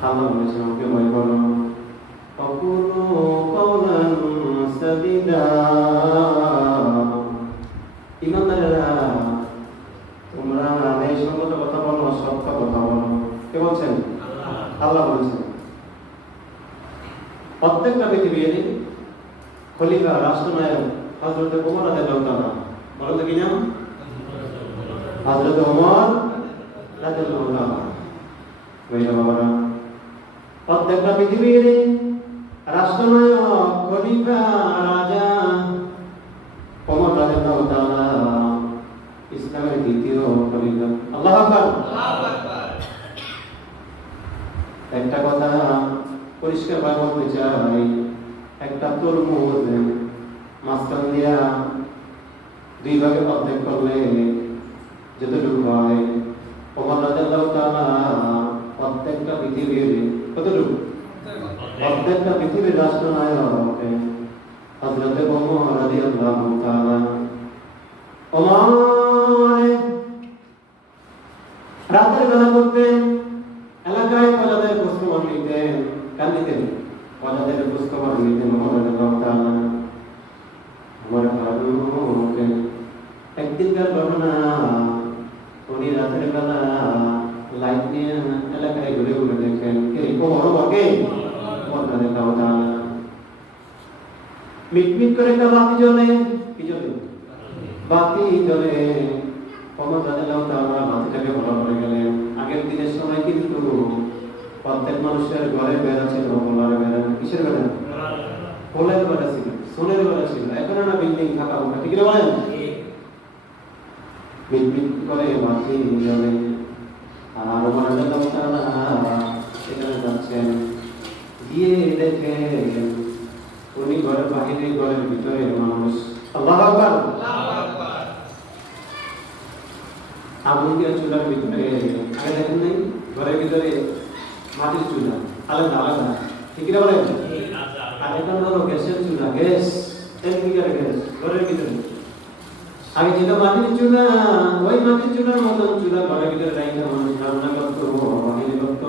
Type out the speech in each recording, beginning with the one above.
আমাকে ভয় করো অকুলু ইমানদারেরা তোমরা এই কথা বলো সত্য কথা বলো কে বলছেন আল্লাহ প্রত্যেকটা পৃথিবীর খলিফা রাষ্ট্রনায়ক হজরত ওমর রাদিয়াল্লাহু তাআলা বলো তো কি নাম হজরত ওমর তাআলা বুঝলে বাবারা প্রত্যেকটা পৃথিবীর রাষ্ট্রনায়ক খলিফা রাজা তাআলা ইসলামের দ্বিতীয় খলিফা। আল্লাহু একটা কথা পরিষ্কার ভাবে বলতে চাই একটা তরমুজ মাঝখান দিয়া দুই ভাগে অর্ধেক করলে যতটুকু হয় রাদিয়াল্লাহু তাআলা প্রত্যেকটা পৃথিবীর কতটুকু? প্রত্যেকটা পৃথিবীর রাষ্ট্রনায়ক হযরত ওমর রাদিয়াল্লাহু তাআলা ওমর রাতের বেলা করতেন এলাকায় প্রজাদের খোঁজখবর নিতেন কান নিতেন প্রজাদের খোঁজখবর নিতেন ওমর রাদিয়াল্লাহু তাআলা ওমর একদিনকার ঘটনা। উনি রাতের বেলা দেখেন কে ওমর ওমরকে ওমর রাদিয়াল্লাহু তাআলা মিটমিট করে আগের দিনের সময় কিন্তু প্রত্যেক মানুষের ঘরে বেড়া ছিল বলার বেড়া কিসের বেড়া পোলের বেড়া ছিল সোনের বেড়া ছিল এখন না বিল্ডিং থাকা ওটা ঠিক না বলেন মিটমিট করে বাতি জ্বলে আর রাদিয়াল্লাহু তাআলা সেখানে যাচ্ছেন গিয়ে দেখেন উনি ঘরের বাহিরে ঘরের ভিতরে মানুষ আল্লাহু আগুন দিয়ে চুলার ভিতরে আগে দেখেন নাই ঘরের ভিতরে মাটির চুলা আলাদা আলাদা ঠিক না বলেন আর এখন হলো গ্যাসের চুলা গ্যাস এলপিগার গ্যাস ঘরের ভিতরে আগে যেটা মাটির চুলা ওই মাটির চুলার মতন চুলা ঘরের ভিতরে রাইখা মানুষ রান্না করতো বাহিনী করতো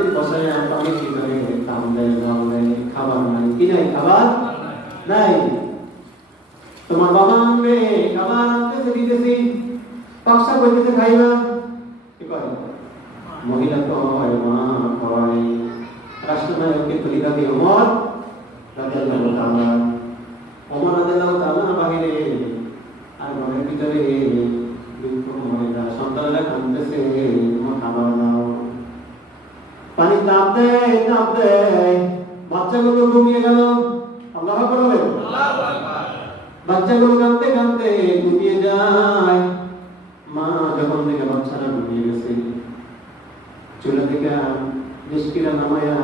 পাতিল বসায় আর পানি ভিতরে কাম দেয় জল দেয়, খাবার নাই। কি নাই? খাবার নাই। তোমার বাবা আনবে, খাবার আনতেছে, দিতেছি। পাকসা করতেছে খাইবা? কি করে মহিলা কয় মা কয় রাষ্ট্রনায়ককে খলিফা দিয়ে ওমর রাদিয়াল্লাহু তাআলা ওমর রাদিয়াল্লাহু তাআলা বাহিরে। আর ঘরের ভিতরে দুঃখ মহিলা সন্তানরা কাঁদতেছে। তাপ দেয় তাপ দেয় বাচ্চাগুলো ঘুমিয়ে গেল। আল্লাহ আকবার বাচ্চাগুলো কাঁদতে কাঁদতে ঘুমিয়ে যায়। মা যখন থেকে বাচ্চারা ঘুমিয়ে গেছে, চুলা থেকে নিষ্কিরা নামায়া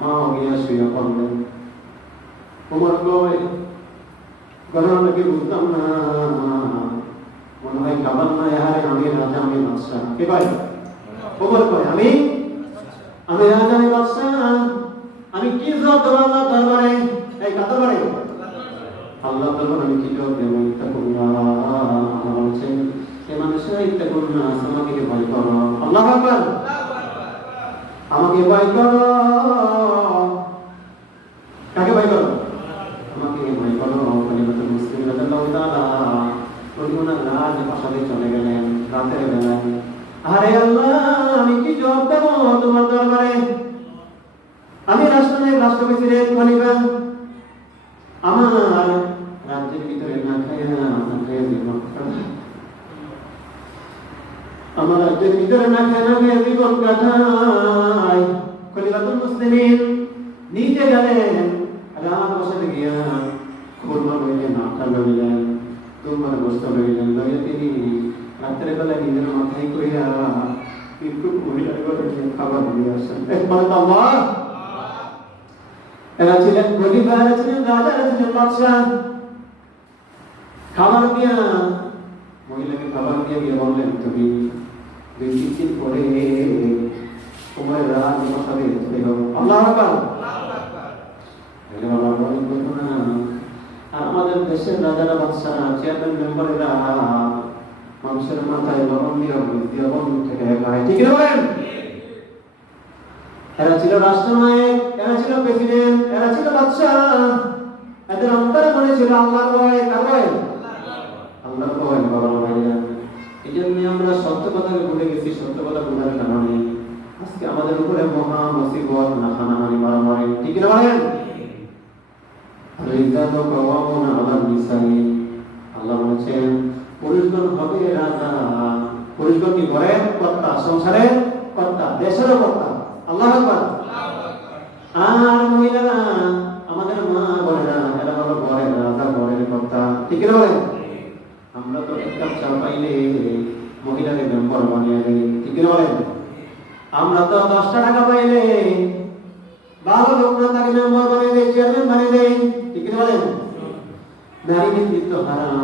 মা গিয়া শুয়ে পড়লেন। তোমার কয় গরম নাকি বুঝতাম না? মনে হয় খাবার না আমি রাজা, আমি বাদশাহ। কে ভাই খবর কয়, আমি আমি রাজা আমি বাদশাহ আমি কি জবাব দেবো আল্লাহ দরবারে? এই কাতার বারে আল্লাহ দরবার আমি কি জবাব দেবো? ইত্তাকুল্লাহ আল্লাহ বলছেন সে মানুষের ইত্তাকুল্লাহ আমাকে ভয় করো। আল্লাহ আকবার। আমাকে ভয় করো। কাকে ভয় করো? আমাকে ভয় করো কলিমাতুল মুসলিম রাদিয়াল্লাহু তাআলা। উনি ওনার রাজ চলে গেলেন, রাতের বেলায়। আরে আল্লাহ, আমি কি জবাব দেবো? তোমার দরবারে আমি রাষ্ট্রনায়ক রাষ্ট্র প্রেসিডেন্ট খলিফা আমার রাজ্যের ভিতরে না খাইয়া না খাইয়া জীবন আমার রাজ্যের ভিতরে না খেয়ে না খেয়ে জীবন কাটায় খলিফাতুল মুসলিমিন নিজে গেলেন, রাত বসাতে গিয়া খুরমা লইলেন আটা লইলেন তোমার বস্তা লইলেন লইয়া তিনি রাত্রে বেলা নিজের মাথায় কইয়া কিন্তু মহিলার খাবার দিয়ে আসেন। একবার আল্লাহ! এরা ছিলেন এরা ছিলেন রাজা ছিলেন বাদশাহ। খাবার দিয়া মহিলাকে খাবার দিয়ে গিয়ে বললেন, তুমি পরে তোমার রাজ বসাবে আল্লাহ আমাদের দেশের রাজারা বাদশারা চেয়ারম্যান মেম্বারেরা মানুষের মাথায় লবণ দিয়ে বন্ধ থেকে ঠিক এরা ছিল রাষ্ট্রনায়ক, এরা ছিল প্রেসিডেন্ট, এরা ছিল বাদশাহ। এদের অন্তরে মনে ছিল আল্লাহর ভয়। কার ভয়? আল্লাহর ভয়, বাবা ভাইয়া এই জন্য আমরা সত্য কথাকে ভুলে গেছি, সত্য কথা ভুলার কারণে। আজকে আমাদের উপরে মহা মুসিবত না হানাহানি মারামারি। ঠিক না বলেন? রিজালু কাওয়ামুন আলা নিসাই। আল্লাহ বলেছেন, পুরুষগণ হবে রাজা, পুরুষগণ কি ঘরের কর্তা সংসারের কর্তা দেশেরও কর্তা। আল্লাহ আর মহিলারা, আমাদের মা বোনেরা এরা হলো ঘরের রাজা ঘরের কর্তা, ঠিক না বলেন? আমরা তো এক কাপ চা পাইলে মহিলাকে মেম্বার বানিয়ে দেই ঠিক না বলেন? আমরা তো দশটা টাকা পাইলে ভালো লোক না তাকে মেম্বার বানিয়ে দেই চেয়ারম্যান বানিয়ে দেই ঠিক না বলেন? নারী নেতৃত্ব হারাম,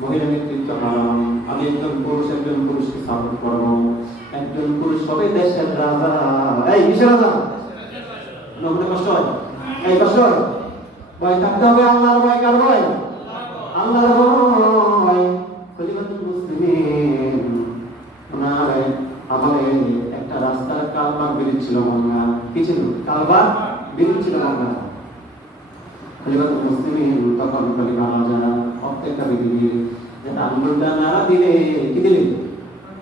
মহিলা নেতৃত্ব হারাম, আমি একজন পুরুষ, একজন পুরুষকে সাপোর্ট করব। একজন পুরুষ হবে, দেশের রাজা। এই, কিসের রাজা? নমনে কষ্ট হয়? এই, কষ্ট হয়? ভয় থাকতে হবে আল্লাহর ভয়, কার ভয়? আল্লাহর ভয়। খলিফাতুল মুসলিমিন, ওনার আমলে একটা রাস্তার কালবার বেরিয়েছিল ভাঙা কি ছিল? কালবার বেরিয়েছিল ভাঙা খলিফাতুল মুসলিমিন তখন খলিফা রাজা প্রত্যেকটা পৃথিবীর যেটা আন্দোলনটা নারা দিলে কি দিলে আন্দোলনটা নারা দিলে প্রত্যেকটা পৃথিবীর ঘরে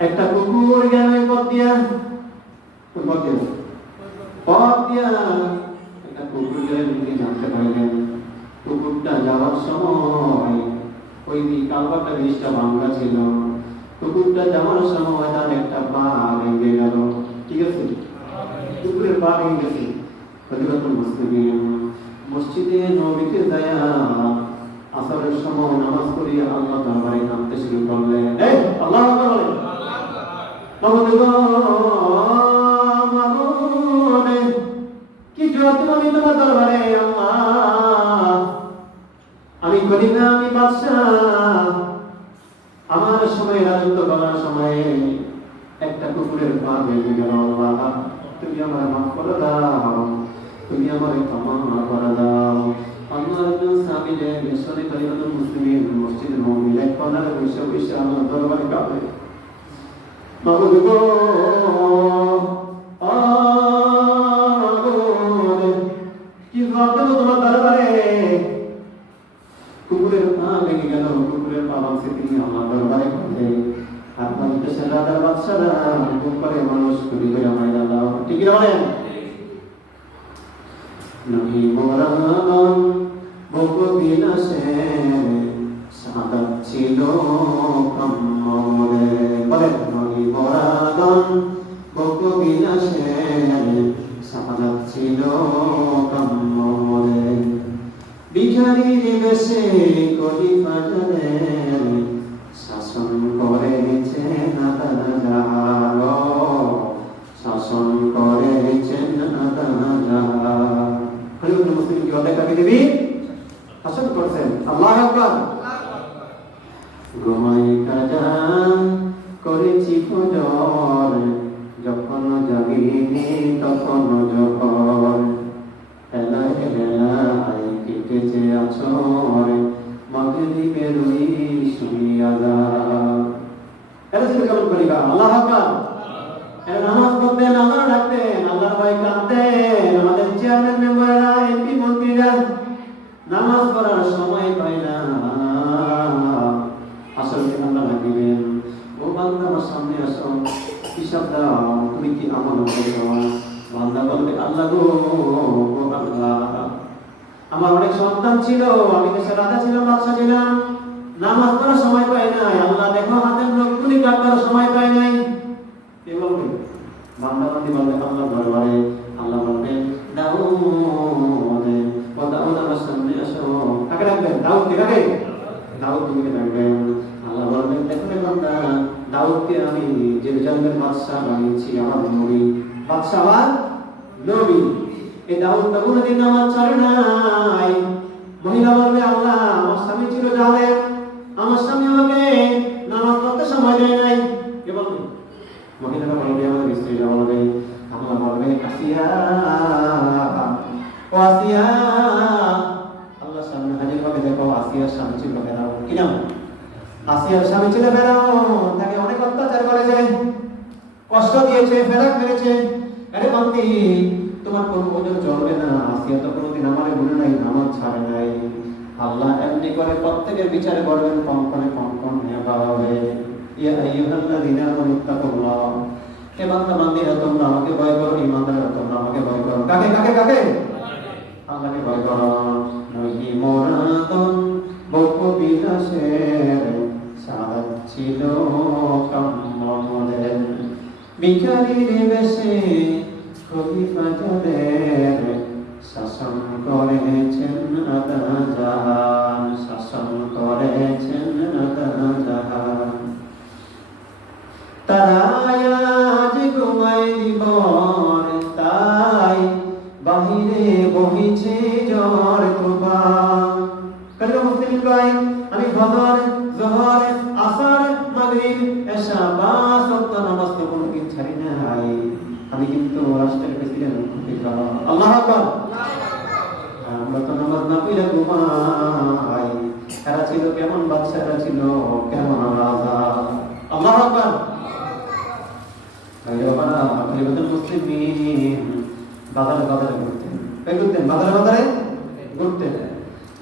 একটা কুকুর গেল পথ দিয়া পথ দিয়া, পথ একটা কুকুর গেলেন জানতে পারলেন। কুকুরটা যাওয়ার সময় ওই কালবারটা জিনিসটা ভাঙ্গা ছিল, কুকুরটা যাওয়ার সময় তার একটা পা ভেঙে গেল। ঠিক আছে? কুকুরের পা ভেঙে গেছে। প্রতিবাদন মুসলিম মসজিদে নবীতে যায়া আসরের সময় নামাজ পড়িয়া আল্লাহ দরবারে কাঁদতে শুরু করলেন। কি জবাব আমি তোমার দরবারে আমি খলিফা আমি বাদশাহ। আমার সময়, রাজত্ব করার সময় একটা কুকুরের পা ভেঙে গেল, আল্লাহ। তুমি আমার মাফ করে তুমি আমার ক্ষমা করে দাও আল্লাহ একজন সাবিলে মিশরে খলিফাতুল মুসলিমিন মসজিদের মুমিন এক কর্নারে বসে বসে আল্লাহ দরবারে কাঁদে মাবুদ গো মাবুদ, কি জবাব দেবো তোমার দরবারে কুকুরের পা ভেঙে গেল কুকুরের পা ভাঙছে তিনি আল্লাহ দরবারে কাঁদে আর দেশের রাজার বাদশারা হুকুম করে মানুষ চুরি করে মাইরা দাও ঠিক না নহি মোরাম বকু বিলাসে সাদাত ছিল কাম্মরে বলেন নহি মোরাদন বকু বিলাসে সাদাত ছিল কাম্মরে ভিখারির বেশে কলি ফাজারের শাসন আল্লাহ আকবার। ঘুমাই কাজা করেছি কাটার সময় পাই নাই। বলবে বান্দা বান্দি বলবে আল্লাহ দরবারে আল্লাহ বলবে আমার সামনে আসো কাকে ডাকবেন? কে কাকে? তুমি ডাকবেন। আল্লাহ বলবেন, দেখো রে বান্দা, দাউদকে আমি জেরুজালেমের বাদশা বানিয়েছি, আমার নবী। বাদশা আমার নবী। এই দাউদ তো কোনোদিন নামাজ ছাড়ে নাই। মহিলা বলবে, আল্লাহ, আমার স্বামী ছিল জালেম। আমার স্বামী আমাকে মহিলারা বলবে আমাদের স্ত্রীরা বলবে আল্লাহ বলবে আসিয়া ও আসিয়া আল্লাহ সামনে হাজির হবে দেখো আসিয়ার স্বামী ছিল ফেরাও কি নাম আসিয়ার স্বামী ছিল ফেরাও তাকে অনেক অত্যাচার করেছে কষ্ট দিয়েছে ফেরাক মেরেছে আরে বান্দি তোমার কোন? ওজন চলবে না আসিয়া তো কোনোদিন আমারে ভুলে নাই নামাজ ছাড়ে নাই আল্লাহ এমনি করে প্রত্যেকের বিচারে করবেন কঙ্কনে কঙ্কন হবে ইয়া আইয়ুহাল্লাযীনা আমানু তাকুল্লাহ হে বান্দা বান্দিরা আমাকে ভয় করো ইমানদাররা তোমরা আমাকে ভয় করো। কাকে কাকে কাকে? আল্লাহকে ভয় করো। নহি মোরাতন বহু বিলাসের সাদ ছিল কাম্মদের ভিখারির বেশে খলিফা যাদের শাসন করেছেন শাসন করেছেন আদা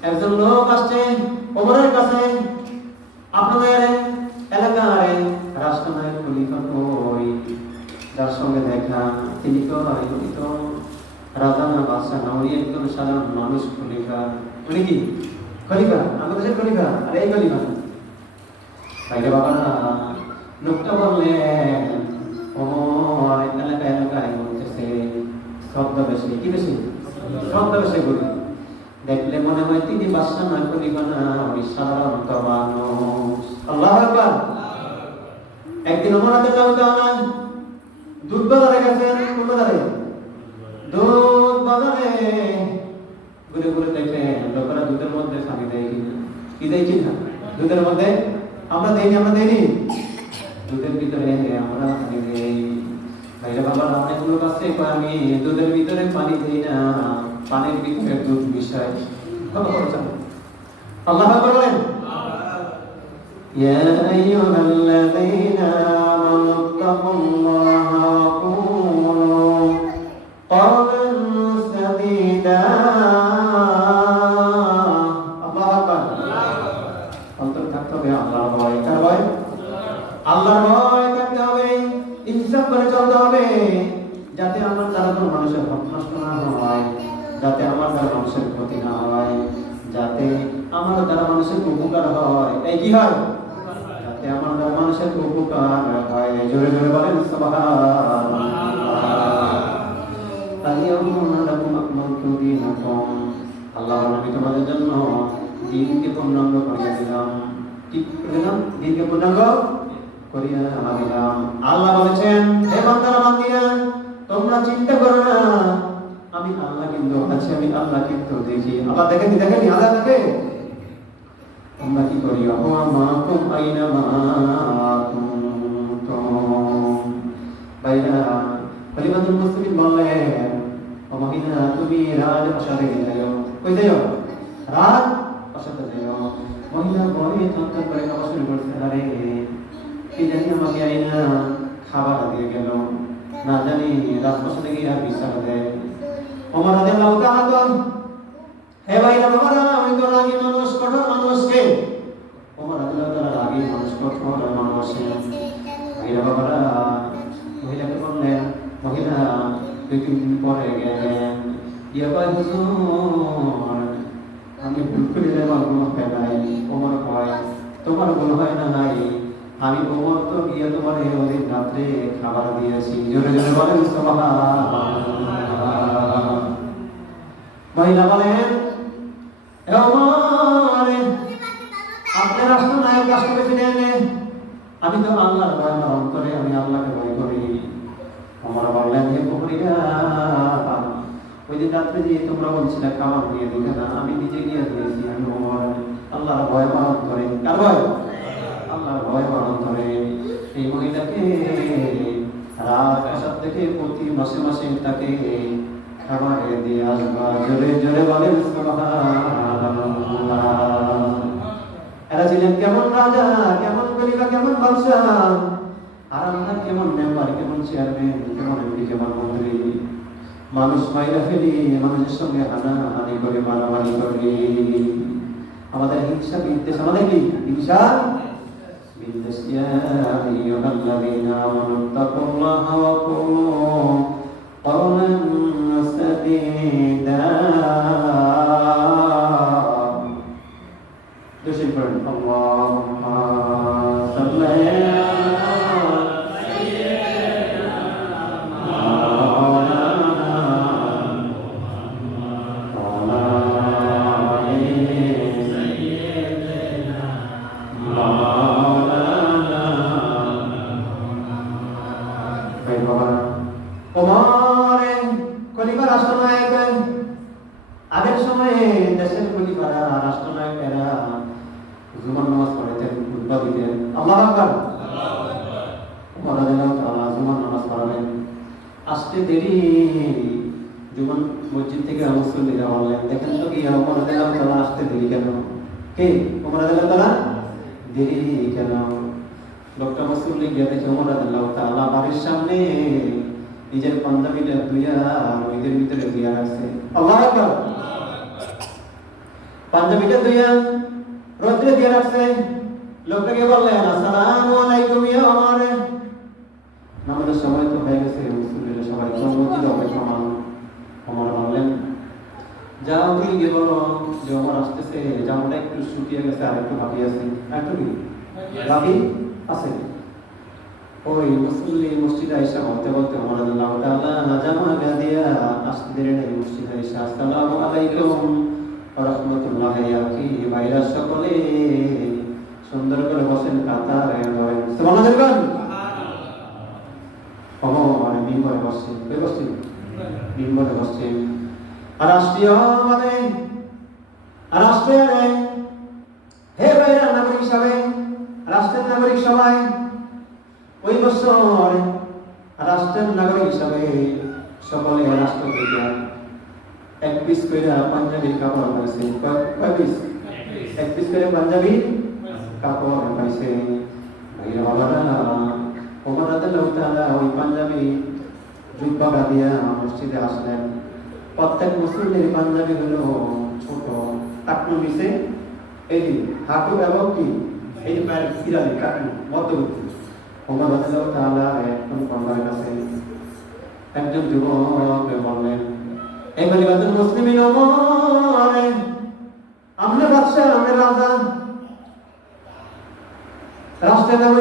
একজন লোক আসছে, ওমরের কাছে। আপনাদের এলাকায় রাষ্ট্রনায়ক খলিফা কই? যার সঙ্গে দেখা, তিনি কয় উনি তো রাজা না, বাদশাহ না, উনি একজন সাধারণ মানুষ খলিফা। উনি কি? খলিফা, আমাদের দেশের খলিফা, আর এই খলিফা। তাইলে বাবারা, লোকটা বললেন, ওমর এলাকা এলাকায় বলতেছে, শব্দ বেশি, কি বেশি? শব্দ বেশি বলি দেখলে মনে হয় তিনি বাদশাহ না খলিফা না মানুষ আল্লাহ একদিন ওমর হাতে না দুধ বাজারে কোন বাজারে? দুধ বাজারে। ঘুরে ঘুরে লোকেরা দুধের মধ্যে ফাঁকি দেয় কিনা। কি দেয় দুধের মধ্যে? আমরা দেইনি আমরা দেইনি। দুধের ভিতরে আমরা পানি দেই। ভাইরা বাবা লোক আছে আমি দুধের ভিতরে পানি দেই না। পানির ভিতরে দুধ মিশাই কথা বলছেন আল্লাহ আকবার বলেন يا أيها الذين آمنوا اتقوا الله وقولوا قولا যাতে আমার দ্বারা মানুষের ক্ষতি না হয়, যাতে আমার দ্বারা মানুষের উপকার হয়। এই কি হয়? যাতে আমার দ্বারা মানুষের উপকার হয়। জোরে জোরে বলেন তোমরা চিন্তা করো না। আমি আল্লাহ কিন্তু আছি, আমি আল্লাহ কিন্তু দেখি। আল্লাহ দেখেনি দেখেনি আল্লাহ দেখে। আমরা কি করি? মাকুম আইনা ভাইরা খলিফাতুল মুসলিমিন বললেন ও মহিলা তুমি রাজ প্রাসাদে যাও কই যাও রাজ যাও মহিলা বলে করছে, আরে কি জানি আমাকে আইনা খাবার দিয়ে গেল। না জানি রাজপ্রাসাদে গিয়ে আর বিচার দেয়। ওমর রাদিয়াল্লাহু হে ভাইরা বাবারা আমি তো রাগী মানুষ, কঠোর মানুষকে। ওমর রাদিয়াল্লাহু মানুষ, কঠোর মানুষ ভাইরা বাবারা মহিলাকে বললেন, মহিলা, দুই তিন দিন পরে গেলেন। ইয়া ভাই হুজুর জোরে আমার গুণ হয় নাই। ওমর হয় তোমার গুণ হয় না নাই। আমি ওমর তো গিয়ে তোমার এই ওদিন রাত্রে খাবার দিয়েছি। জোরে জোরে বলেন, সুবহানাল্লাহ। মহিলা বলেন "এ ওমর, আপনি রাষ্ট্রনায়ক রাষ্ট্র প্রেসিডেন্ট আমি তো আল্লাহর ভয় পালন করে আমি আল্লাহকে ভয় করি। আমার বললেন হে পুকুরিয়া ওই দিন রাত্রে যে তোমরা বলছিলে খাবার দিয়ে দিবে না আমি নিজে গিয়ে দিয়েছি আমি ওমর আল্লাহর ভয় পালন করে। কার ভয়? আল্লাহর ভয় পালন করে। এই মহিলাকে রাত আসার থেকে প্রতি মাসে মাসে তাকে এরা ছিলেন কেমন রাজা, কেমন খলিফা, কেমন আর আমরা কেমন মেম্বার, কেমন চেয়ারম্যান, কেমন মন্ত্রী? মানুষ মাইরা ফেলি, মানুষের সঙ্গে হানাহানি করে, মারামারি করে। আমাদের হিংসা বিদ্বেষ, আমাদের কি? হিংসা? বিদ্বেষ قولا سديدا. دوشي فرن اللهم صل মুসল্লিরা বললেন দেখেন তো কি ওমর রাদিয়াল্লাহু তাআলা আসতে দেরি কেন? কে? ওমর রাদিয়াল্লাহু তাআলা দেরি কেন? লোকটা মুসল্লি গিয়ে দেখে ওমর রাদিয়াল্লাহু তাআলা বাড়ির সামনে নিজের পাঞ্জাবিটা দুইয়া ওইদের ভিতরে দিয়া রাখছে। আল্লাহ পাঞ্জাবিটা দুইয়া রোদ্রে দিয়া রাখছে। লোকটাকে বললেন আসসালামু আলাইকুম ইয়া ওমর। নামাজের সময় তো হয়ে গেছে মুসলিমরা সবাই তো মসজিদে অপেক্ষা মান ওমর বললেন যাও তুমি গিয়ে বলো যে ওমর আসতেছে জামাটা একটু শুকিয়ে গেছে আর একটু বাকি আছে। একটু কি বাকি আছে? ওই মুসল্লি মসজিদে আইসা বলতে বলতে ওমর রাদিয়াল্লাহু তাআলা জামা গাদিয়া আসতে দেরি নেই মসজিদে আইসা। আসসালামু আলাইকুম ওয়া রাহমাতুল্লাহি কি ভাইরা সকলে। সুন্দর করে বসেন কাতারে ধরেন সুবহানাল্লাহ দেখবেন মিম্বরে বসছেন। কই বসছেন? মিম্বরে। বসছেন। আর রাষ্ট্রীয় মানে আর রাষ্ট্রীয় হে ভাইরা নাগরিক হিসাবে রাষ্ট্রের নাগরিক সবাই। ওই বছর রাষ্ট্রের নাগরিক হিসাবে সকলে রাষ্ট্রপতিরা এক পিস করে পাঞ্জাবি কাপড় পাইছে। কয় পিস এক পিস করে পাঞ্জাবি কাপড় পাইছে। ভাইরা বাবারা ওমর রাদিয়াল্লাহু তাআলা ওই পাঞ্জাবি জুব্বা দিয়া মসজিদে আসলেন। প্রত্যেক মুসলিমের পাঞ্জাবি হলো ছোট। টাকনু নিচে এই হাঁটু এবং কি? এই পায়ের তাআলা একজন একজন যুবক এই আমরা বাদশা আমরা রাজা।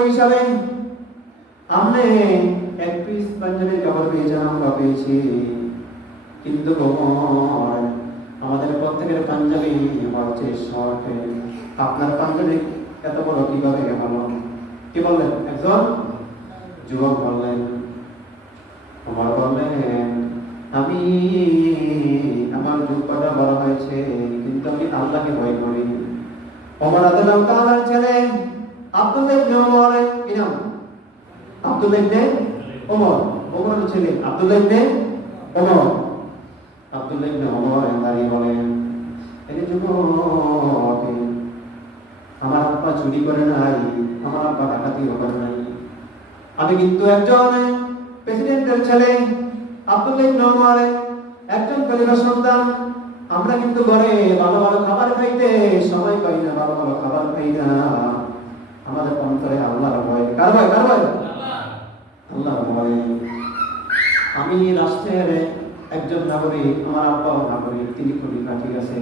হিসাবে আমনে এক পিস পাঞ্জাবির কাপড় পেয়েছিলাম আমরা পেয়েছি। কিন্তু ওমর আমাদের প্রত্যেকের পাঞ্জাবি হচ্ছে শর্ট আপনার পাঞ্জাবি এত বড় কীভাবে হলো কি বললেন? একজন যুবক বললেন, আমার বললেন, আমি আমার যুগটা বড় হয়েছে, কিন্তু আমি আল্লাহকে ভয় করি। ওমর রাদিয়াল্লাহু তাআলার ছেলে আব্দুল্লাহ ইবনে ওমর কি নাম আব্দুল্লাহ ইবনে ওমর ওমরের ছেলে আব্দুল্লাহ ইবনে ওমর। আব্দুল্লাহ ইবনে ওমর দাঁড়িয়ে বলেন এই যুবক আমার আব্বা চুরি করে নাই আমার আব্বা ডাকাতিও করে নাই। আমি কিন্তু একজন প্রেসিডেন্টের ছেলে আব্দুল্লাহ ইবনে ওমর একজন পরিবার সন্তান। আমরা কিন্তু ঘরে ভালো ভালো খাবার খাইতে সময় পাই না ভালো ভালো খাবার খাই না। আমাদের অন্তরে আল্লাহর ভয়। কার ভয়? কার ভয়? আল্লাহর ভয়। আমি রাষ্ট্রের একজন নাগরিক, আমার আব্বাও নাগরিক, তিনি খলিফা ঠিক আছে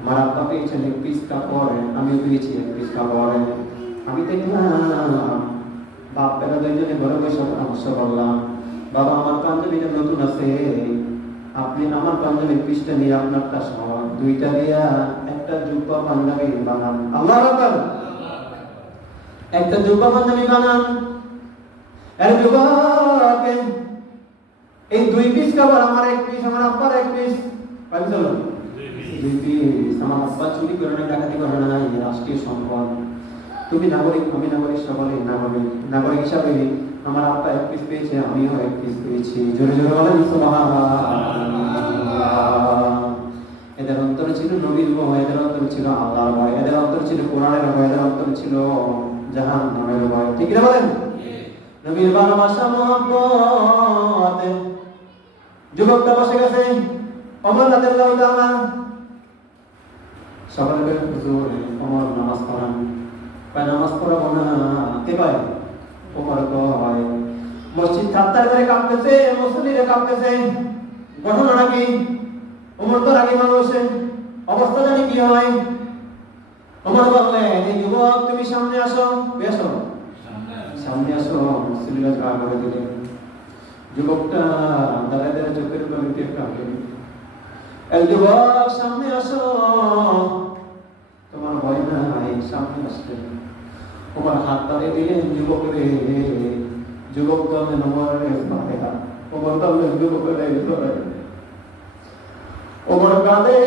আমার আব্বা পেয়েছেন এক পিস কাপড় আমিও পেয়েছি এক পিস কাপড়। আমি দেখলাম, বাপ বেলা দুইজনে ঘরে বসে পরামর্শ করলাম বাবা, আমার পাঞ্জাবিটা নতুন আছে, আপনি আমার পাঞ্জাবির পিসটা নিয়ে আপনারটা সহ দুইটা দিয়া একটা জুব্বা পাঞ্জাবি বানান। আল্লাহ আকবার। একটা জুব্বা পাঞ্জাবি বানান। এর যুবকে এই দুই পিস কাপড় আমার এক পিস আমার আব্বার এক পিস পাবি চলো? দুই পিস আমার আব্বা চুরি করে না ডাকাতি করে না রাষ্ট্রীয় সম্পদ। তুমি নাগরিক আমি নাগরিক সকলে নাগরিক নাগরিক হিসাবে আমার আব্বা এক পিস পেয়েছে আমিও এক পিস পেয়েছি। জোরে জোরে বলেন এদের অন্তরে ছিল নবীর ভয় এদের অন্তরে ছিল আল্লাহর ভয়। এদের অন্তরে ছিল কোরআনের ভয় এদের অন্তরে ছিল জাহান নামের ভয়। ঠিক না বলেন? নবীর ভালোবাসা মহব্বত। যুবকটা বসে গেছে। অমর রাতের তাআলা সকালে বের হুজুর অমর নামাজ পড়ান কয় নামাজ পড়াবো না কে কয় ওমর কয় মসজিদ থাপ্তার করে কাঁপতেছে মুসল্লিরা কাঁপতেছে। ঘটনা নাকি? ওমর তো রাগী মানুষের অবস্থা জানি কি হয়? ওমর বললেন এই যুবক তুমি সামনে আসো। বেসো সামনে আসো। মুসলিমরা ঝাড় করে দিলেন যুবকটা দাঁড়ায় দাঁড়ায় চোখের উপর টের কাঁপে এই সামনে আসো। তোমার ভয় নাই, সামনে আসলে তোমার হাত দাঁড়িয়ে দিলেন যুবক রে, যুবক দলে নম্বর ফাতেহা ওমর দলে যুবক রে, ধরে ওমর কাঁদে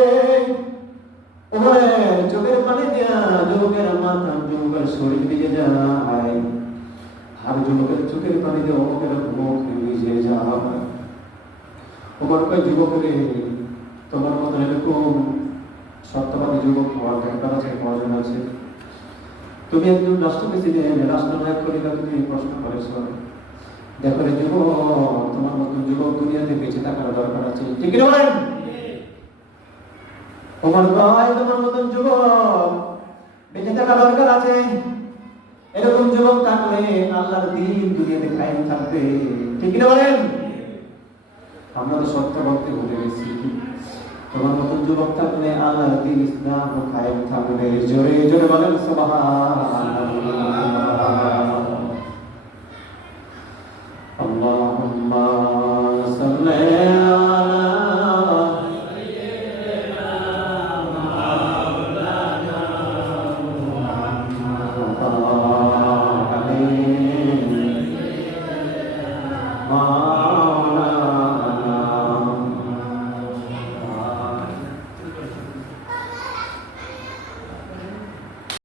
চোখের পানি দিয়া যুবকের মাথা যুবকের শরীর দিকে যায়। আর যুবকের চোখের পানি দিয়ে অমুকের মুখ ভিজে যায় ওমর কয়, যুবক রে, তোমার মতো এরকম সত্যবাদী যুবক হওয়ার দরকার আছে, প্রয়োজন আছে। তুমি একজন রাষ্ট্র প্রেসিডেন্ট রাষ্ট্রনায়ক করিলা তুমি প্রশ্ন করেছ। দেখো রে যুবক, তোমার মতো যুবক দুনিয়াতে বেঁচে থাকার দরকার আছে। ঠিক না তোমার ভাই তোমার মতন যুবক বেঁচে থাকা দরকার আছে। এরকম যুবক থাকলে আল্লাহর দিন দুনিয়াতে কায়েম থাকবে। ঠিক না বলেন? আমরা তো সত্য ভক্তি ভুলে গেছি। তোমার যুবক থাকলে আল্লাহর দিন ইসলাম কায়েম থাকবে। জোরে জোরে বলেন, সুবহানাল্লাহ।